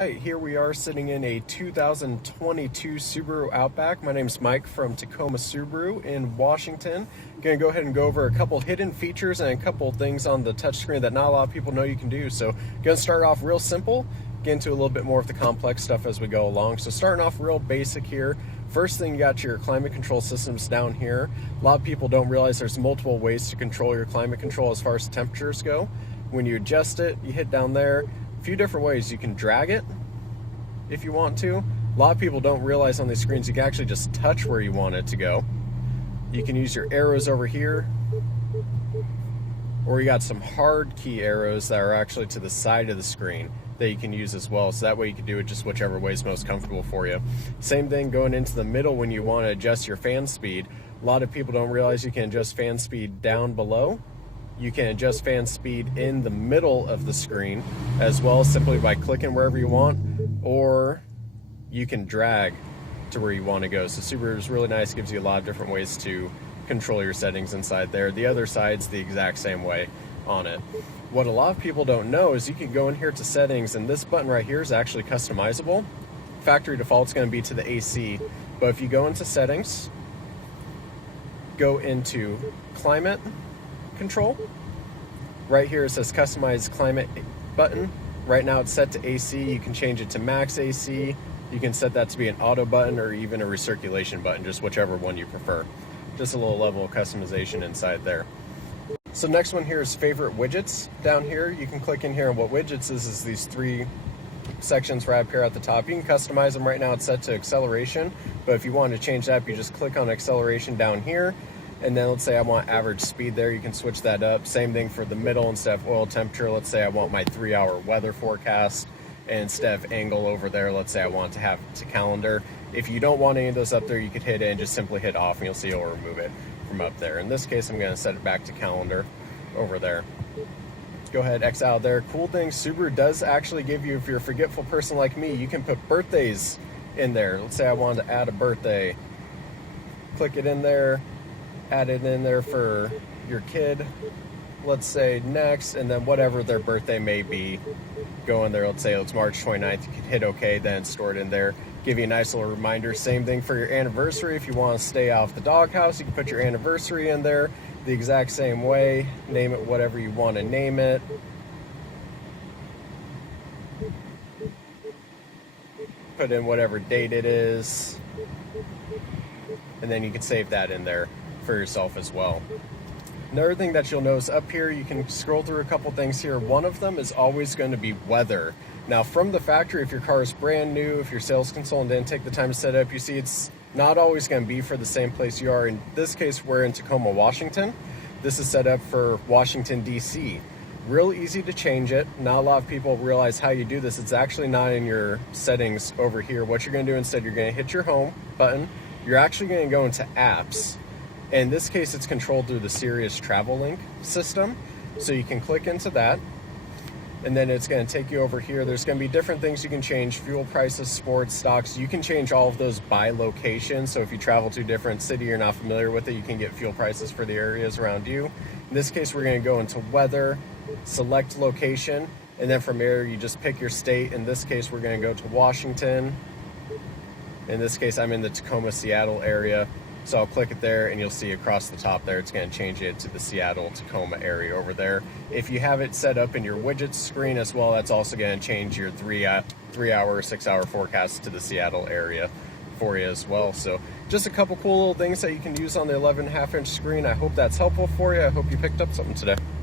Right, here we are sitting in a 2022 Subaru Outback. My name's Mike from Tacoma Subaru in Washington. Gonna go ahead and go over a couple hidden features and a couple things on the touchscreen that not a lot of people know you can do. So gonna start off real simple, get into a little bit more of the complex stuff as we go along. So starting off real basic here. First thing, you got your climate control systems down here. A lot of people don't realize there's multiple ways to control your climate control as far as temperatures go. When you adjust it, you hit down there. A few different ways. You can drag it if you want to. A lot of people don't realize on these screens you can actually just touch where you want it to go. You can use your arrows over here, or you got some hard key arrows that are actually to the side of the screen that you can use as well, so that way you can do it just whichever way is most comfortable for you. Same thing going into the middle when you want to adjust your fan speed. A lot of people don't realize you can adjust fan speed down below. You can adjust fan speed in the middle of the screen as well, simply by clicking wherever you want, or you can drag to where you want to go. So Subaru is really nice, gives you a lot of different ways to control your settings inside there. The other side's the exact same way on it. What a lot of people don't know is you can go in here to settings, and this button right here is actually customizable. Factory default is going to be to the AC, but if you go into settings, go into climate control, right here it says customize climate button. Right now it's set to AC. You can change it to max AC. You can set that to be an auto button or even a recirculation button, just whichever one you prefer. Just a little level of customization inside there. So next one here is favorite widgets. Down here you can click in here, and what widgets is these three sections right up here at the top. You can customize them. Right now it's set to acceleration, but if you want to change that, you just click on acceleration down here, and then let's say I want average speed there, you can switch that up. Same thing for the middle. Instead of oil temperature, let's say I want my 3-hour weather forecast, and instead of angle over there, let's say I want to have it to calendar. If you don't want any of those up there, you could hit it and just simply hit off, and you'll see it'll remove it from up there. In this case, I'm going to set it back to calendar over there. Go ahead, X out there. Cool thing, Subaru does actually give you, if you're a forgetful person like me, you can put birthdays in there. Let's say I wanted to add a birthday. Click it in there, add it in there for your kid, let's say next, and then whatever their birthday may be, go in there. Let's say it's March 29th, you can hit OK, then store it in there, give you a nice little reminder. Same thing for your anniversary. If you want to stay off the doghouse, you can put your anniversary in there the exact same way, name it whatever you want to name it. Put in whatever date it is, and then you can save that in there for yourself as well. Another thing that you'll notice up here, you can scroll through a couple things here. One of them is always going to be weather. Now from the factory, if your car is brand new, if your sales consultant didn't take the time to set it up, you see it's not always going to be for the same place you are. In this case, we're in Tacoma, Washington. This is set up for Washington, DC. Real easy to change it. Not a lot of people realize how you do this. It's actually not in your settings over here. What you're going to do instead, you're going to hit your home button. You're actually going to go into apps. In this case, it's controlled through the Sirius Travel Link system. So you can click into that, and then it's going to take you over here. There's going to be different things you can change: fuel prices, sports, stocks. You can change all of those by location. So if you travel to a different city, you're not familiar with it, you can get fuel prices for the areas around you. In this case, we're going to go into weather, select location, and then from there, you just pick your state. In this case, we're going to go to Washington. In this case, I'm in the Tacoma, Seattle area. So I'll click it there, and you'll see across the top there, it's going to change it to the Seattle, Tacoma area over there. If you have it set up in your widgets screen as well, that's also going to change your 3-hour, 6-hour forecast to the Seattle area for you as well. So just a couple cool little things that you can use on the 11.5-inch screen. I hope that's helpful for you. I hope you picked up something today.